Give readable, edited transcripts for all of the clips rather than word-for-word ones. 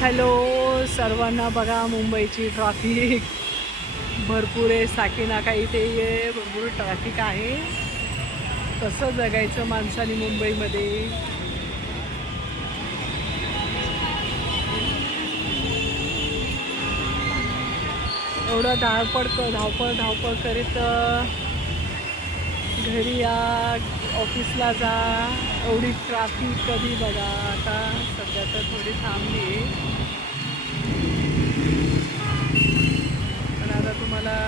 Hello सर्वांना. बघा मुंबईची ट्रॅफिक भरपूर आहे. साकीनाका इथे भरपूर ट्रॅफिक आहे. कसं जगायचं माणसाने मुंबईमध्ये. एवढं धावपळ करीत घरी या, ऑफिसला जा. एवढी ट्रॅफिक कधी बघा. आता सध्या तर थोडी थांबली, पण आता तुम्हाला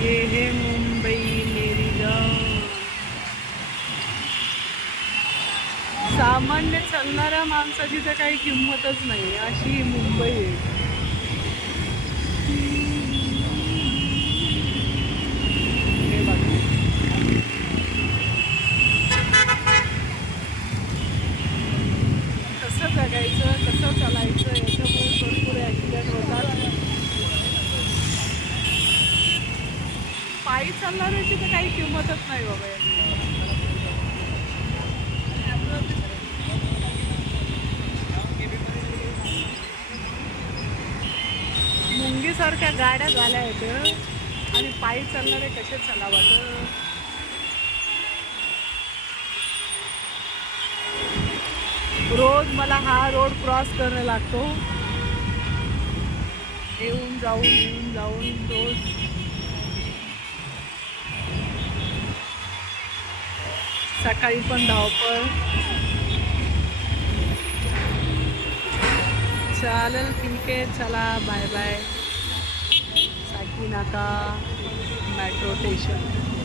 ये है मुंबई मेरी जान. सामान्य चालणाऱ्या माणसाची तर काही किंमतच नाही, अशी ही मुंबई आहे. हे बघा, कसं जगायचं, कसं चालायचं, याच्यामुळे भरपूर ॲक्सिडेंट होतात. पायी चालणाऱ्याची तर काही किंमतच नाही बाबा. मुंगीसारख्या गाड्या झाल्या आहेत आणि पायी चालणारे कसे चालावं. रोज मला हा रोड क्रॉस करणं लागतो. येऊन जाऊन रोज. सकाळी पण धावपळ. चालेल, ठीक आहे, चला bye bye. Sakinaka metro station.